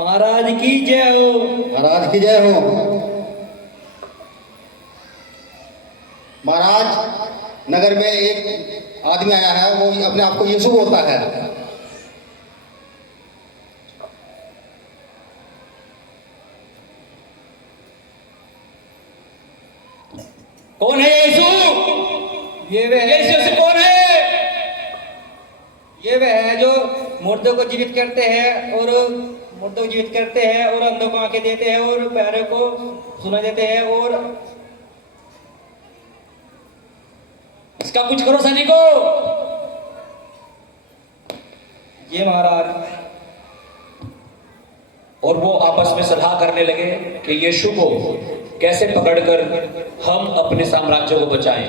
महाराज की जय हो। महाराज की जय हो। महाराज नगर में एक आदमी आया है, वो अपने आप को यीशु बोलता है। कौन है यीशु? ये वह है। यीशु कौन है? ये वह है जो मुर्दों को जीवित करते हैं और मुर्दों को जीवित करते हैं और अंधों को आंखें देते हैं और पैरों को सुना देते हैं। और इसका कुछ करो सैनिकों। ये महाराज। और वो आपस में सलाह करने लगे कि यीशु को कैसे पकड़कर हम अपने साम्राज्य को बचाएं,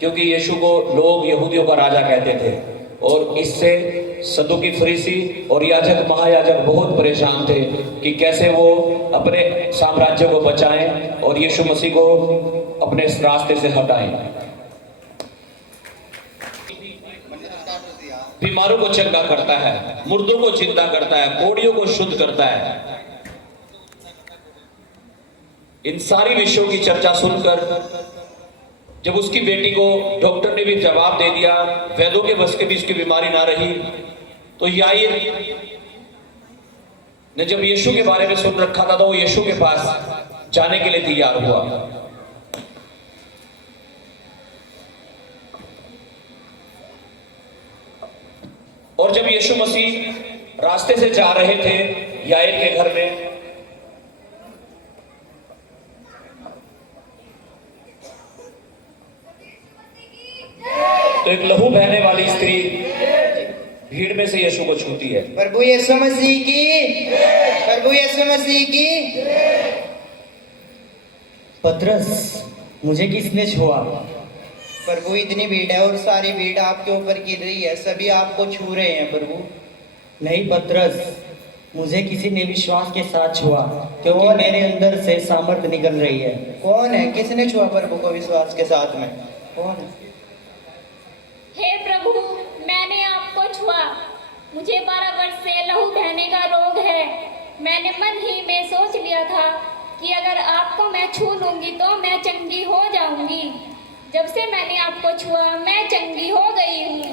क्योंकि यीशु को लोग यहूदियों का राजा कहते थे और इससे सदुकी फरीसी और याजक महायाजक बहुत परेशान थे कि कैसे वो अपने साम्राज्य को बचाएं और यीशु मसीह को अपने इस रास्ते से हटाएं। बीमारों को चंगा करता है, मुर्दों को जिंदा करता है, कोढ़ियों को शुद्ध करता है। इन सारी विषयों की चर्चा सुनकर जब उसकी बेटी को डॉक्टर ने भी जवाब दे दिया, वैद्यों के बस के भी उसकी बीमारी ना रही, तो याईर ने जब यीशु के बारे में सुन रखा था तो वो यीशु के पास जाने के लिए तैयार हुआ। और जब यीशु मसीह रास्ते से जा रहे थे याईर के घर में, तो एक लहू बहने वाली स्त्री भीड़ में से यीशु को छूती है। प्रभु यीशु मसीह की, प्रभु यीशु मसीह की। पतरस, मुझे किसने छुआ? प्रभु इतनी भीड़ है और सारी भीड़ आपके ऊपर गिर रही है, सभी आपको छू रहे हैं प्रभु। नहीं पतरस, मुझे किसी ने विश्वास के साथ छुआ, क्योंकि मेरे अंदर से सामर्थ निकल रही है। कौन है? किसने छुआ प्रभु को विश्वास के साथ में? कौन है? हे प्रभु, मैंने आपको छुआ। मुझे 12 वर्ष से लहू बहने का रोग है। मैंने मन ही में सोच लिया था कि अगर आपको मैं छू लूंगी तो मैं चंगी हो जाऊंगी। जब से मैंने आपको छुआ मैं चंगी हो गई हूँ।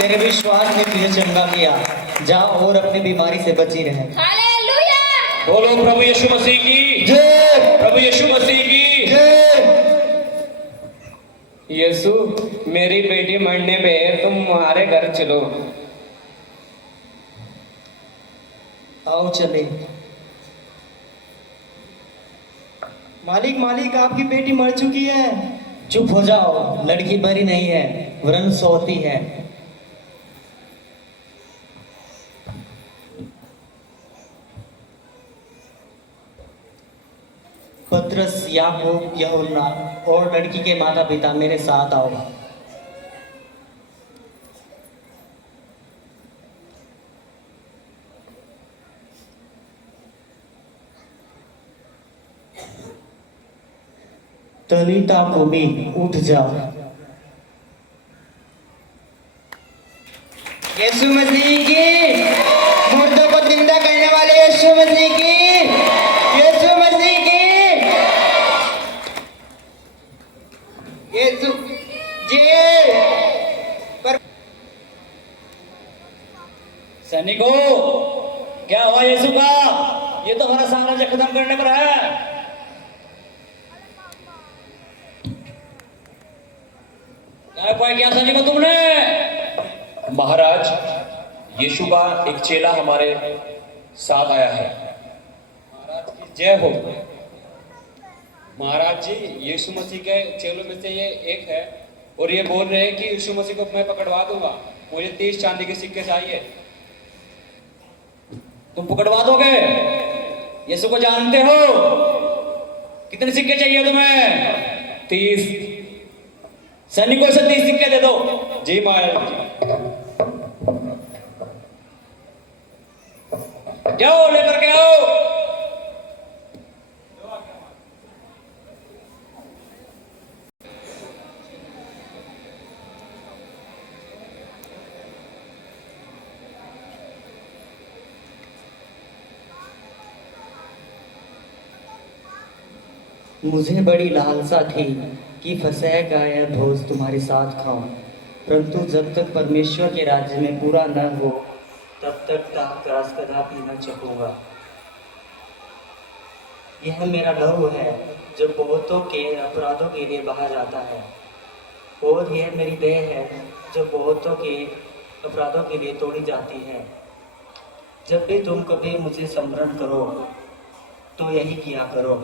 तेरे विश्वास ने तुझे चंगा किया। जा और अपनी बीमारी से बची रहे। हालेलुया! बोलो प्रभु यीशु मसीह की जय। प्रभु यीशु मसीह की जय। यीशु, मेरी बेटी मरने पे है, तुम हमारे घर चलो। आओ चले। मालिक मालिक, आपकी बेटी मर चुकी है। चुप हो जाओ, लड़की मरी नहीं है, वरन सोती है। पतरस, याकूब, यूहन्ना और लड़की के माता पिता मेरे साथ आओ। तलीता कूमी, उठ जाओ। यीशु मसीह की, मुर्दों को जिंदा करने वाले यीशु मसीह की, यीशु मसीह की। यीशु जय। सैनिकों, क्या हुआ यीशु का? ये तो हमारा साम्राज्य खत्म करने पर है। क्या सैनिकों तुमने? महाराज, यीशु का एक चेला हमारे साथ आया है। महाराज की जय हो। महाराज जी, यीशु मसीह के चेलों में से ये एक है और ये बोल रहे हैं कि यीशु मसीह को मैं पकड़वा दूंगा, मुझे 30 चांदी के सिक्के चाहिए। तुम पकड़वा दोगे? यीशु को जानते हो? कितने सिक्के चाहिए तुम्हें? 30। सैनिकों से 30 सिक्के दे दो। जी महाराज जी। जाओ लेकर के आओ। मुझे बड़ी लालसा थी कि फंसाया गया भोज तुम्हारे साथ खाऊं, परंतु जब तक परमेश्वर के राज्य में पूरा न हो तब तक ताक रस कदापि न चखूंगा। यह मेरा लहू है जो बहुतों के अपराधों के लिए बहा जाता है, और यह मेरी देह है जो बहुतों के अपराधों के लिए तोड़ी जाती है। जब भी तुम कभी मुझे स्मरण करो तो यही किया करो।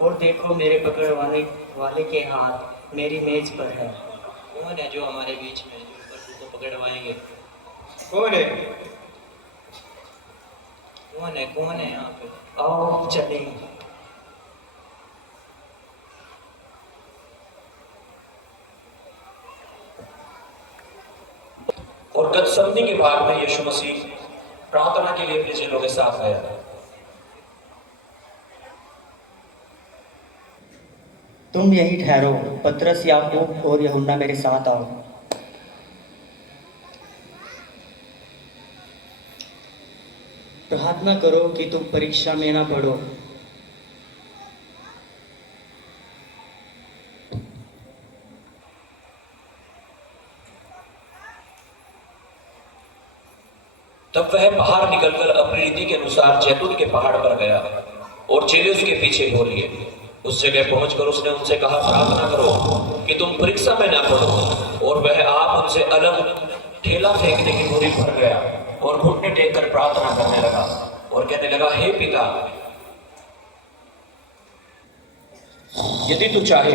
और देखो मेरे पकड़वाने वाले के हाथ मेरी मेज पर है। कौन है जो हमारे बीच में प्रभु को पकड़वाएंगे? कौन है? कौन है यहाँ पे? आओ चले। और गतसमनी के भाग में यीशु मसीह प्रार्थना के लिए अपने चेलों के साथ आया। तुम यही ठहरो, पतरस, याकूब और यूहन्ना मेरे साथ आओ। प्रार्थना करो कि तुम परीक्षा में ना पड़ो। तब वह बाहर निकलकर अपनी रीति के अनुसार जैतून के पहाड़ पर गया और चेले उसके पीछे हो लिए। उस जगह पहुंचकर उसने उनसे कहा, प्रार्थना करो कि तुम परीक्षा में ना पड़ो। और वह आप उनसे अलग ठेला फेंकने की दूरी पर गया और घुटने टेक कर प्रार्थना करने लगा और कहने लगा, हे पिता, यदि तू चाहे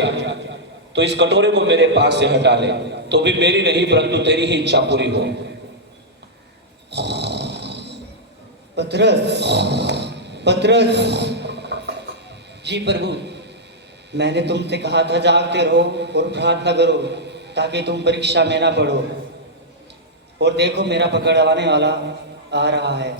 तो इस कटोरे को मेरे पास से हटा ले, तो भी मेरी नहीं परंतु तेरी ही इच्छा पूरी हो। पतरस, पतरस, जी प्रभु। मैंने तुमसे कहा था जागते रहो और प्रार्थना करो ताकि तुम परीक्षा में ना पड़ो। और देखो मेरा पकड़वाने वाला आ रहा है।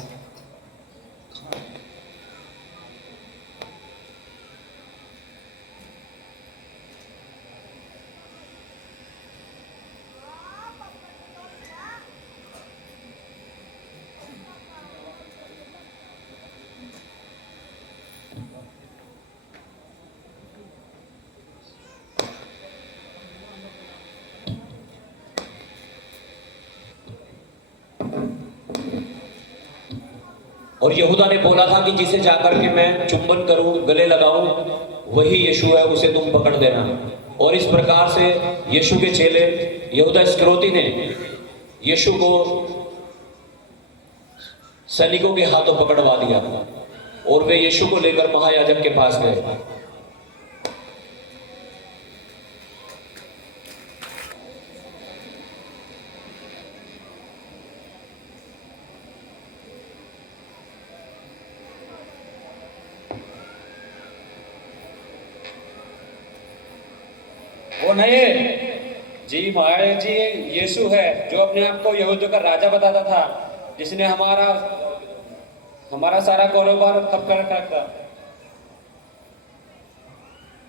और यहूदा ने बोला था कि जिसे जाकर के मैं चुंबन करूं, गले लगाऊं, वही यीशु है, उसे तुम पकड़ देना। और इस प्रकार से यीशु के चेले यहूदा इस्करियोती ने यीशु को सैनिकों के हाथों पकड़वा दिया और वे यीशु को लेकर महायाजक के पास गए। कौन है ये? जी महाराज जी, यीशु है जो अपने आप को यहूदियों का राजा बताता था, जिसने हमारा सारा कारोबार ठप कर रखा था।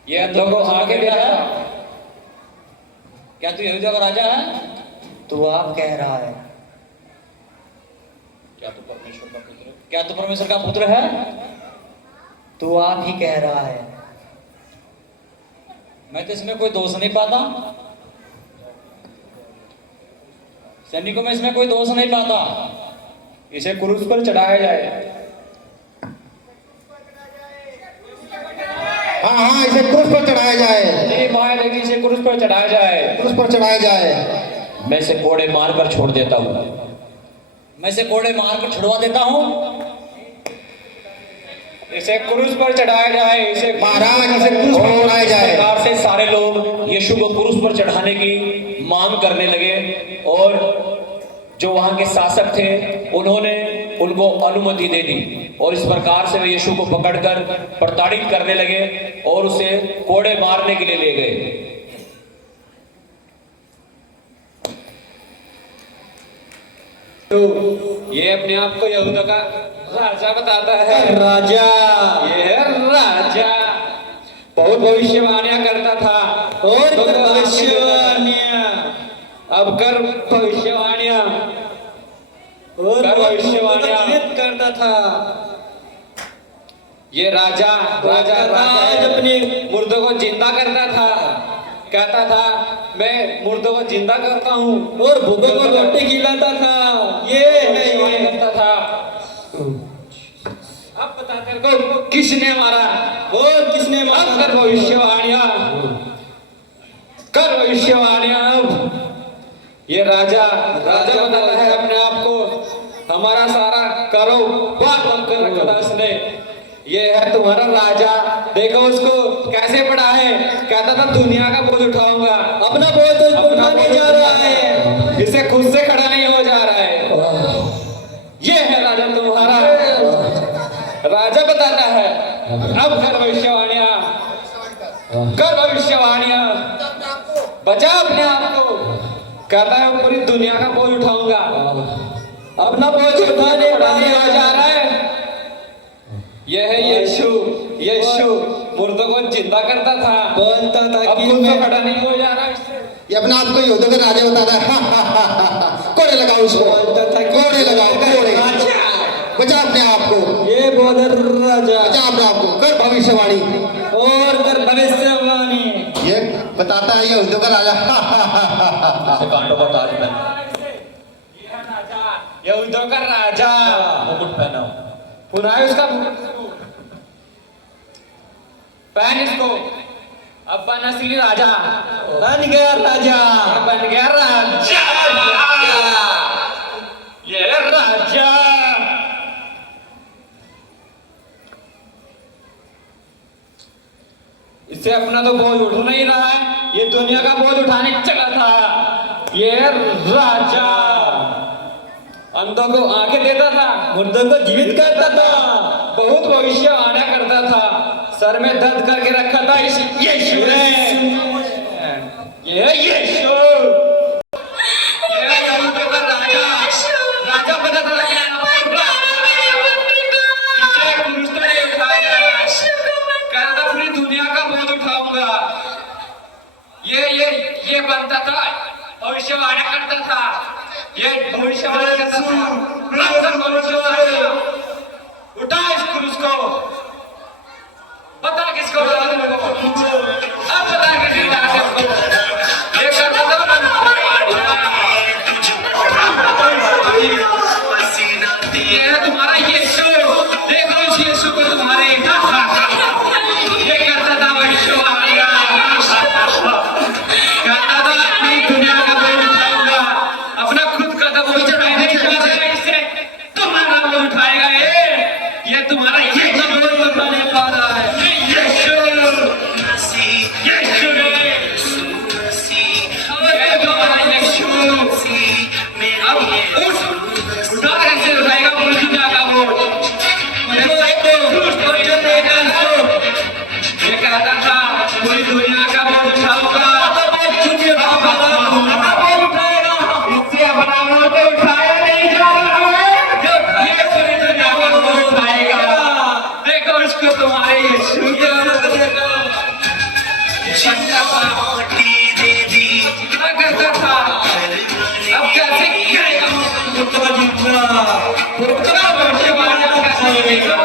ये अंधों को आगे ले रहा था। क्या तू यहूदियों का राजा है? तो आप कह रहा है। क्या तू परमेश्वर का पुत्र है? क्या तू परमेश्वर का पुत्र है? तो आप ही कह रहा है। मैं तो इसमें कोई दोष नहीं पाता। सैनिकों में इसमें कोई दोष नहीं पाता। इसे क्रूस पर चढ़ाया जाए। हाँ हाँ, इसे क्रूस पर चढ़ाया जाए। जी महाराज जी, इसे क्रूस पर चढ़ाया जाए। क्रूस पर चढ़ाया जाए। मैं इसे कोड़े मारकर छोड़ देता हूँ। मैं इसे कोड़े मारकर छुड़वा देता हूँ। इसे क्रूस पर चढ़ाया जाए। इसे महाराज, इसे क्रूस पर चढ़ाया इस जाए। प्रकार से सारे लोग यीशु को क्रूस पर चढ़ाने की मांग करने लगे और जो वहां के शासक थे उन्होंने उनको अनुमति दे दी और इस प्रकार से वे यीशु को पकड़कर प्रताड़ित करने लगे और उसे कोड़े मारने के लिए ले गए। तो ये अपने आप को यहूदा का राजा बताता है। राजा, ये है राजा। बहुत भविष्यवाणियां करता था और तो भविष्यवाणियां, अब कर भविष्यवाणियां और कर भविष्यवाणियां करता था। ये राजा राजा राज अपने मुर्दों को जिंदा करता था, कहता था मैं मुर्दों को जिंदा करता हूँ और भूखों को रोटी खिलाता था। ये है ये करता था। अब बता तेरे को किसने मारा और किसने मारा? कर भविष्यवाणियां, कर भविष्यवाणियां। अब ये राजा राजा बताता है अपने आप को, हमारा सारा करो बात बंद कर रखा था उसने। ये है तुम्हारा राजा, देखो उसको कैसे पड़ा है, कहता था दुनिया का बोझ उठाऊंगा, अपना बोझ तो उठाने जा रहा है, इसे खुद से खड़ा नहीं हो जा रहा है। ये है राजा तुम्हारा। राजा बताता है अब कर भविष्यवाणियां, कर भविष्यवाणियां, बचा अपने आप को, कहता है पूरी दुनिया का बोझ उठाऊंगा, अपना बोझ उठाने नहीं हो जा रहा है। यह है यीशु। यीशु मुर्दों को जिंदा करता था, बोलता था कि मैं खड़ा नहीं हो जा रहा इससे। ये अपने आप को युद्ध का राजा बताता है। कोड़े लगाओ उसको, कोड़े लगाओ, कोड़े। बचा अपने आप को, ये बोल राजा, बचा अपने आप को, कर भविष्यवाणी और कर भविष्यवाणी। ये बताता है ये युद्ध का राजा। कांटों का ताज पहना, यहूदियों का राजा, मुकुट पहना, पुनः उसका पहन इसको। अब बना असली राजा, बन गया राजा, बन गया राजा। ये राजा इससे अपना तो बोझ उठ नहीं रहा है, ये दुनिया का बोझ उठाने चला था। ये राजा अंधों को आंखें देता था, मुर्दों को जीवित करता था, बहुत भविष्यवाणियां करता था, सर में दर्द करके रखा था इस यीशु ने। ये यीशु, ये यहूदियों का राजा, राजा बना था लेकिन इसे पुरुष तो नहीं उठाया, कह रहा था पूरी दुनिया का बोझ उठाऊंगा। ये बनता था, भविष्यवाणी करता था, ये भविष्यवाणी करता था, भविष्यवाणी। उठा इस पुरुष को, बता किसको, अब बता किसको, ये करता था ये है तुम्हारा यीशु। देखो इस यीशु को तुम्हारे, ये करता था भविष्यवाणियां, कहता था अपनी दुनिया का बोझ उठाऊंगा, अपना खुद का तो बोझ उठाने की बजाय इससे तुम्हारा बोझ उठाएगा। ये तुम्हारा ये बोझ उठाने पा रहा है। यीशु, यीशु ने, ये तुम्हारा यीशु। अब उठ, उठा कैसे उठाएगा पूरी दुनिया का बोझ? ये कहता था पूरी दुनिया का बोझ उठाऊंगा, इससे अपना बोझ तो उठाया नहीं जा रहा है, ये पूरी दुनिया का बोझ उठाएगा। देखो इसको तुम्हारे यीशु को कितना करता था, अब कैसे करेगा? कितना भविष्यवाणियां कैसे करेगा?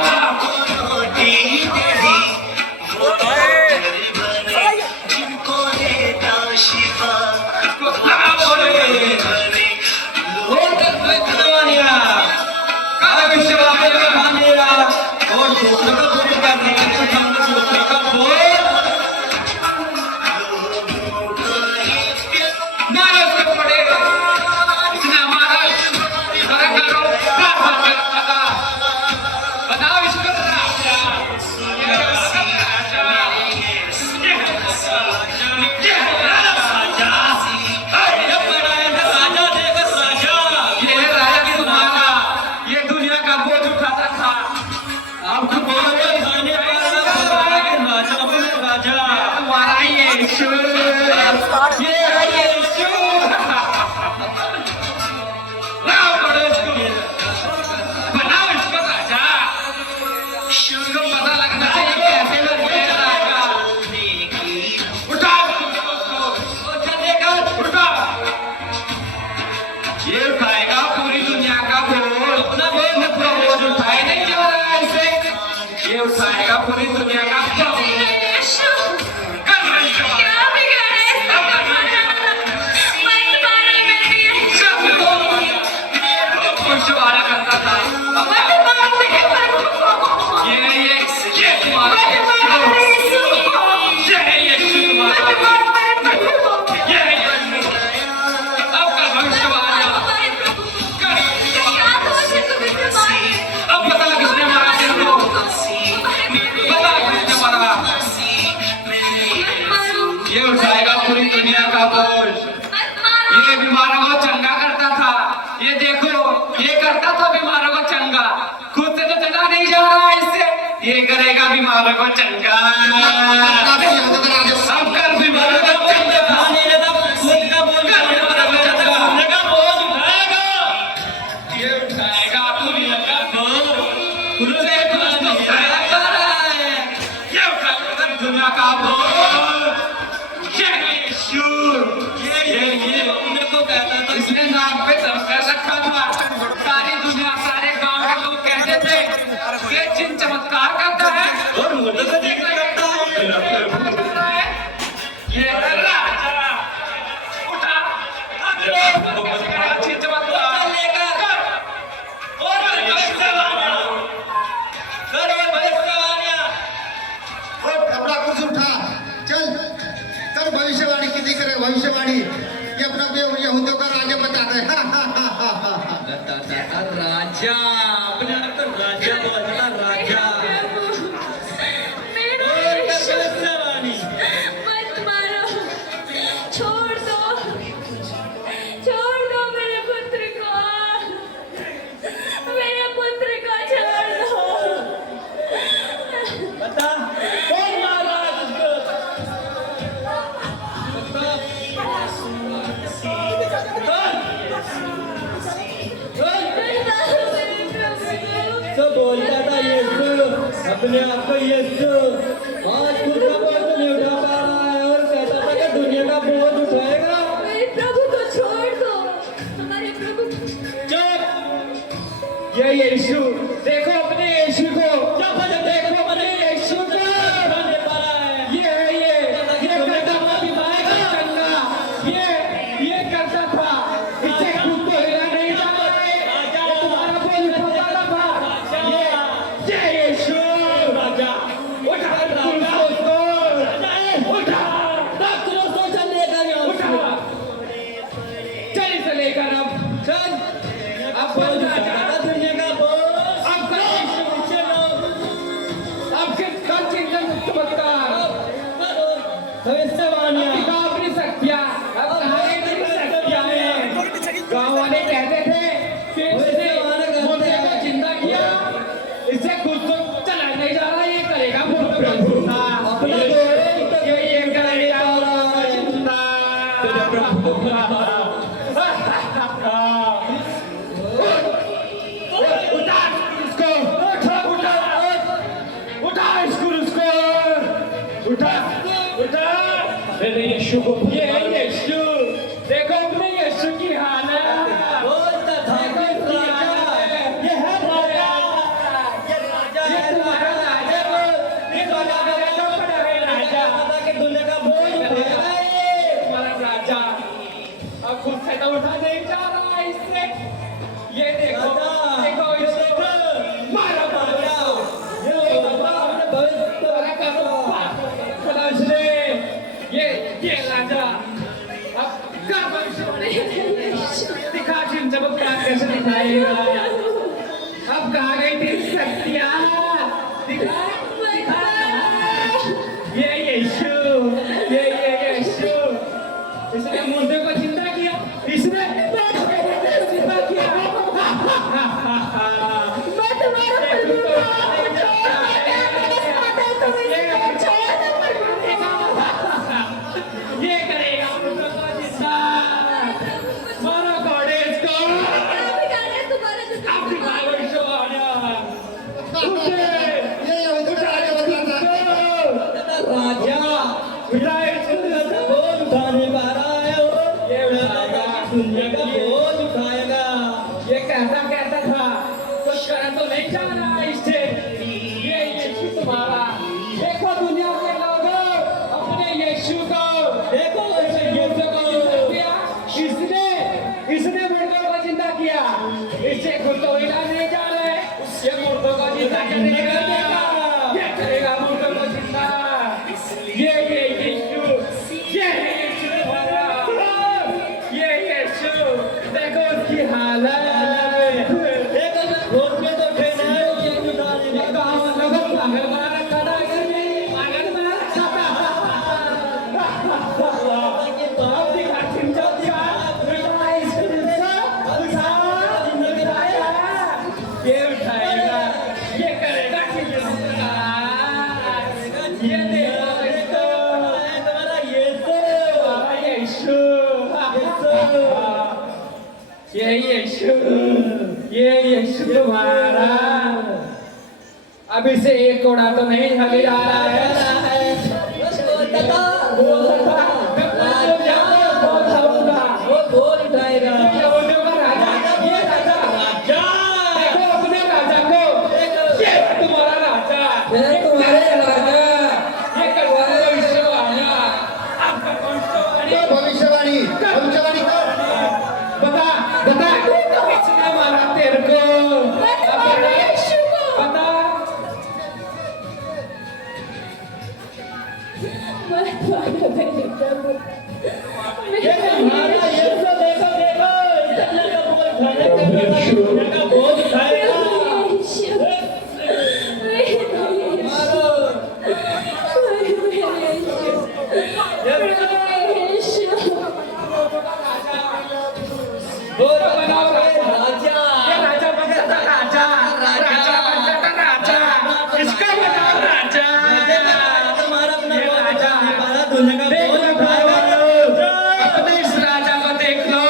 ये उठाएगा पूरी दुनिया का बोझ, अपना बोझ उठाए नहीं जा रहा है इसे, ये उठाएगा ये करेगा बीमारों को चंगा, सब कर बीमारों को चंगा, ये उठाएगा दुनिया का बोझ, उसे कुछ तो उठाया जा रहा है, ये उठाएगा दुनिया का बोझ। ये यीशु, ये उनको कहता था, इसने नाम पे चमत्कार रखा था, सारी दुनिया सारे गांव के लोग कहते थे ये जिन चमत्कार करता है और मुर्दों को देखने लगता है, ये राजा उठा अच्छी चमत्कार लेकर और अपना कुछ उठा, चल कर भविष्यवाणी किसी करे भविष्यवाणी, ये अपना यहूदियों का राजा बता रहे। राजा अपने आप को राजा बोलता, राजा मेरा यीशु, मत मारो, छोड़ दो मेरे पुत्र को छोड़ दो। बता कौन मार रहा है तुझको? तो बोलता था यीशु, अपने आप को यीशु, आज खुद का बोझ तो नहीं उठा पा रहा है और कहता था कि दुनिया का बोझ उठाएगा। मेरे प्रभु को छोड़ दो, हमारे प्रभु को। चुप! ये यीशु, देखो अपने यीशु को, क्या वजह देखो अपने यीशु को, उठाने पा रहा है। ये करता था बीमार का चंगा, ये करता था, इससे खुद को हिला नहीं जाता है, तुम्हारा बोझ उठाता था। ये यीशु राजा, उठा उसको, उठा डॉक्टरों को चल लेकर उठा, चल इसे लेकर अब चल, अब बोल राजा दुनिया का बोझ, अब कर यीशु चलो, अब किस कर चिंतन चमत्कार, भविष्यवाणियां अपनी शक्तियां, अब कहानी की शक्तियां हैं। गांव वाले कहते थे कि इसने मुर्दे को जिंदा किया, इससे कुछ तो चला नहीं जा रहा, ये करेगा वो प्रभु ना, ये करेगा जिंदा तेरे प्रभु ना। उठा इसको, उठा इसको, उठा मेरे यीशु को, ये है यीशु, देखो अपने यीशु की हालत, बोलता था कि ये है राजा, ये तुम्हारा राजा, ये तुम्हारा राजा बड़ा है राजा, कि दुनिया का बोझ उठाएगा तुम्हारा राजा, अब खुद से तो उठा नहीं जा रहा है इससे, ये देखो इसे मारा ये राजा अभी से एक कोड़ा तो नहीं हमें आ रहा है यहूदियों का राजा, ये राजा, देखो अपने राजा को, ये तुम्हारा राजा, ये कड़वा भविष्यवाणियां, आपका भविष्यवाणी, भविष्यवाणी भविष्यवाणी कर बता बता किसने मारा तेरे को, बता ये तुम्हारा ये तो देखो का बोझ उठाएगा बोल बनाओ राजा, ये राजा बनता था राजा, राजा बनता था राजा, इसका बनाओ राजा, तुम्हारा अपना राजा, देख लो अपने इस राजा को देख लो,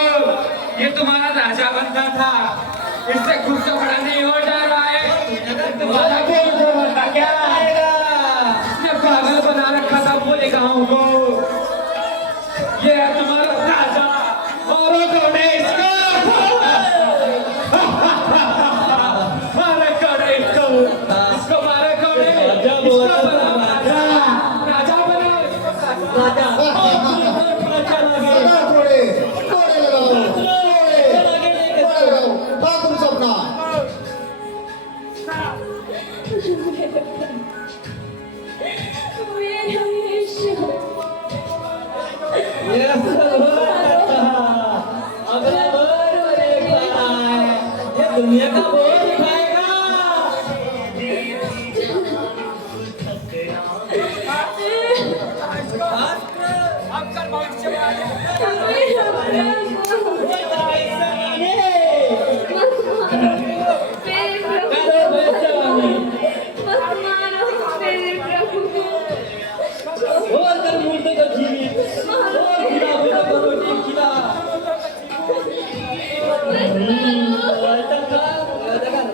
ये तुम्हारा राजा बनता था, इससे खुद से बड़ा नहीं हो जा रहा है, तुम्हारा बोल होता क्या आएगा, इसने पागल बना रखा था पूरे गाँव को, ये है तुम्हारा राजा, और वो कौन है इसको, मारे कौन है इसको मारे कौन है, इसको बनाओ राजा, राजा बनाओ इसको राजा, लगा थोड़े थोड़े लगाओ थोड़े लगाओ था तुम सपना दुनिया का बोझ उठाएगा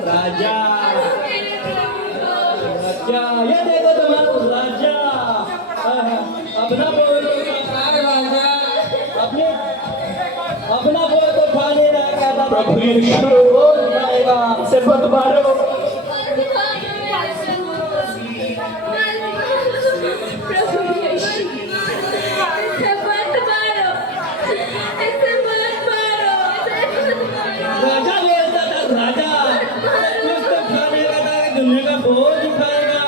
राजा राजा, ये देखो तुम्हारा राजा, अपना बोल राजा, अपना बोल तो खा ले रहा है प्रभु यीशु, बोल जाएगा से मत मारो, राजा बोलता था राजा, कुछ तो खाने का था कि दुनिया का बोझ उठाएगा,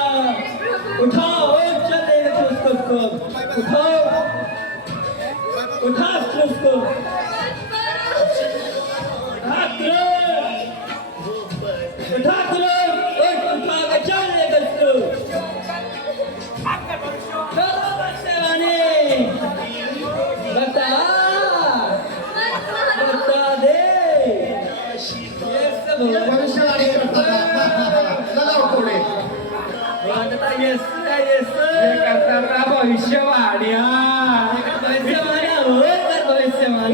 उठाओ चलेगा उसको, उठाओ उठा उसको, उठा के चल लेकर उसको, बता बता दे, ये सब भविष्यवाणी करता था लगाओ थोड़े ये करता था भविष्यवाणियां,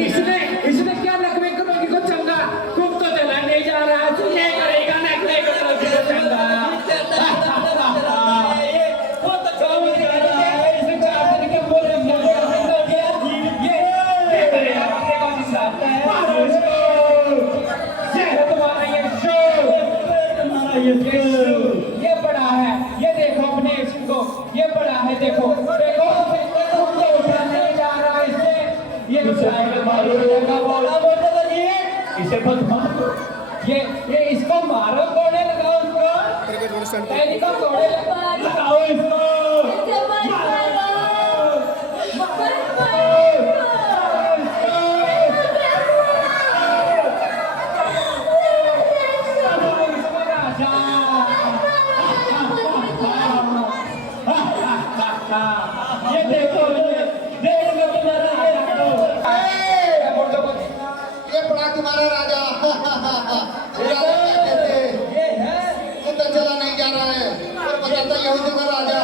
इसने इसने क्या नकमे करोगी को चंगा, तुम तो देना नहीं जा रहा, तू ये करेगा नकमे करोगी को चंगा, वो तो काम कर रहा है, इसने चार दिन के बोले ये करेगा देखो निशाता है, मारो इसको, ये है तुम्हारा यीशु, तुम्हारा यीशु, ये बड़ा है, ये देखो अपने यीशु को, ये बड़ा है, देखो देखो तुमको उठा नहीं जा रहा इससे, ये मारो का बोला बोलते बजिए, इसे मत मारो, ये इसको मारो, कोड़े लगाओ उसको, पहली को कोड़े लगाओ इसको, ये देखो तुम्हारा ये पड़ा तुम्हारा राजा राजा कहते थे ये है वो तो चला नहीं जा रहा है और बताता यहूदियों का राजा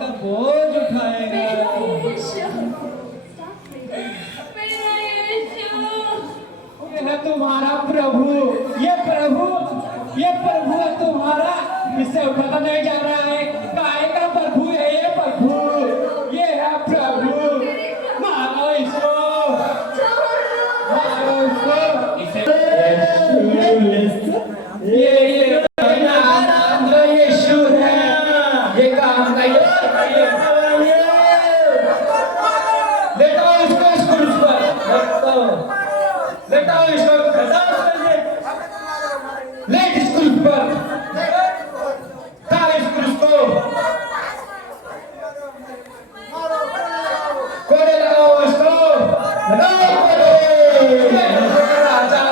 का बोझ उठाएगा। ये है तुम्हारा प्रभु, ये प्रभु है तुम्हारा, इससे उठाता नहीं जा रहा है। काय का प्रभु है ये प्रभु, ये है प्रभु। मारो इसको, मारो इसको। ये नाम जो यीशु है, ये काम का लेटाओ इसको इस क्रूस पर, लेटाओ इसको, लेट इस क्रूस पर, इस क्रूस को कोड़े लगाओ इसको, लगाओ कोड़े। राजा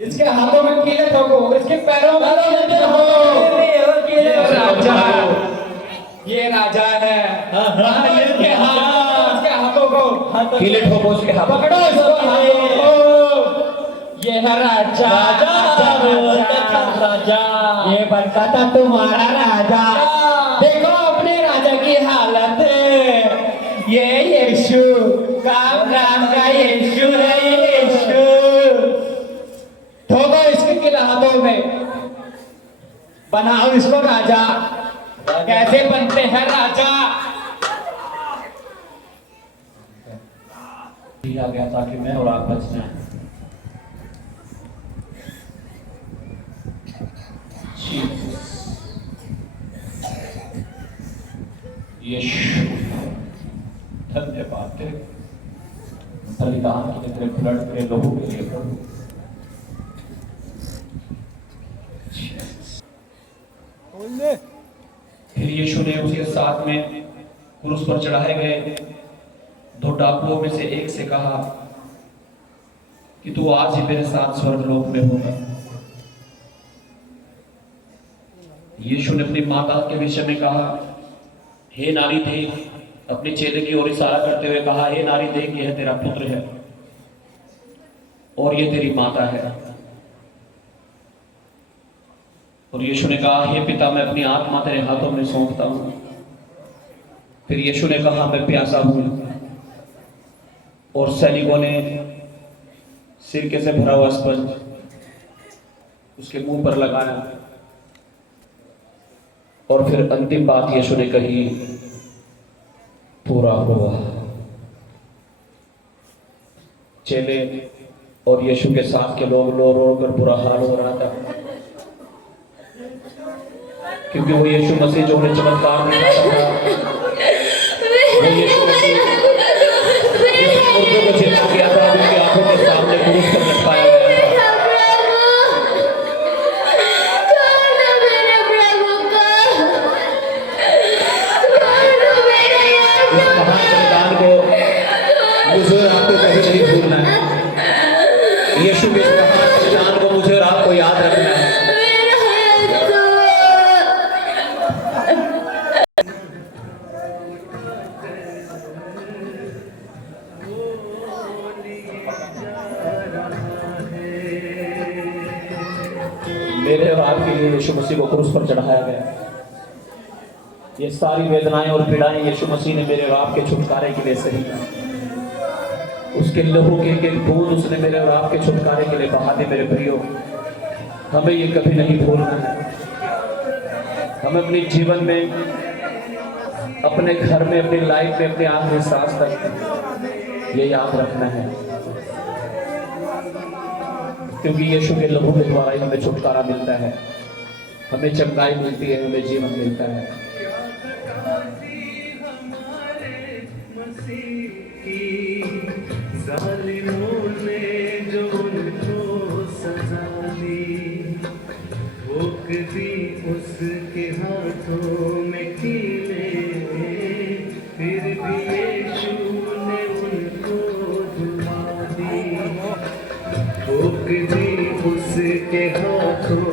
इसके हाथों में कीले ठोको, इसके पैरों में कीले ठोको। राजा, ये राजा है। इसके हाथों को कीले ठोको उसके हाथ, पकड़ो इसको हाथों को। ये है राजा, राजा, ये बनता था तुम्हारा राजा। देखो अपने राजा की हालत है। ये यीशु काम का यीशु है, ये यीशु। ठोको इसके किले हाथों में, बनाओ इसको राजा। कैसे बनते हैं राजा? दिया गया ताकि मैं और आप बच जाएं। यीशु धन्यवाद तेरे बलिदान के लिए, तेरे ब्लड के लोगों के लिए प्रभु। फिर यीशु ने उसके साथ में क्रूस पर चढ़ाए गए 2 डाकुओं में से एक से कहा कि तू आज ही मेरे साथ स्वर्गलोक में होगा। यीशु ने अपनी माता के विषय में कहा, हे नारी देख, अपने चेले की ओर इशारा करते हुए कहा, हे नारी देख, यह तेरा पुत्र है और ये तेरी माता है। और यीशु ने कहा, हे पिता, मैं अपनी आत्मा तेरे हाथों में सौंपता हूं। फिर यीशु ने कहा, मैं प्यासा हूं। और सैनिकों ने सिरके से भरा हुआ स्पंज उसके मुंह पर लगाया और फिर अंतिम बात यीशु ने कही, पूरा हुआ। चेले और यीशु के साथ के लोग रो रो कर बुरा हाल हो रहा था, क्योंकि वो यीशु मसीह जो उन्हें चमत्कार में लाया था, वो यीशु मसीह मुर्दों को जिंदा किया था, उनकी आंखों के सामने क्रूस पर लटकाया गया था। इस महान बलिदान को मुझे और आपको कभी नहीं भूलना है। यीशु के इस महान बलिदान को मुझे और आपको याद रखना है। मेरे और आपके लिए यीशु मसीह को क्रूस पर चढ़ाया गया। ये सारी वेदनाएं और पीड़ाएं यीशु मसीह ने मेरे और आपके छुटकारे के लिए सही। उसके लहू के एक बूंद उसने मेरे और आपके छुटकारे के लिए बहा दी। मेरे प्रियो, हमें ये कभी नहीं भूलना है। हमें अपने जीवन में, अपने घर में, अपनी लाइफ में, अपने आखिरी सांस तक ये याद रखना है, क्योंकि यीशु के लहू के द्वारा ही हमें छुटकारा मिलता है, हमें चंगाई मिलती है, हमें जीवन मिलता है। जालिमों ने जो उनको सजा दी, ठोक दी उसके हाथों में कीले, फिर भी यीशु ने उनको दुआ दी, ठोक दी उसके हाथों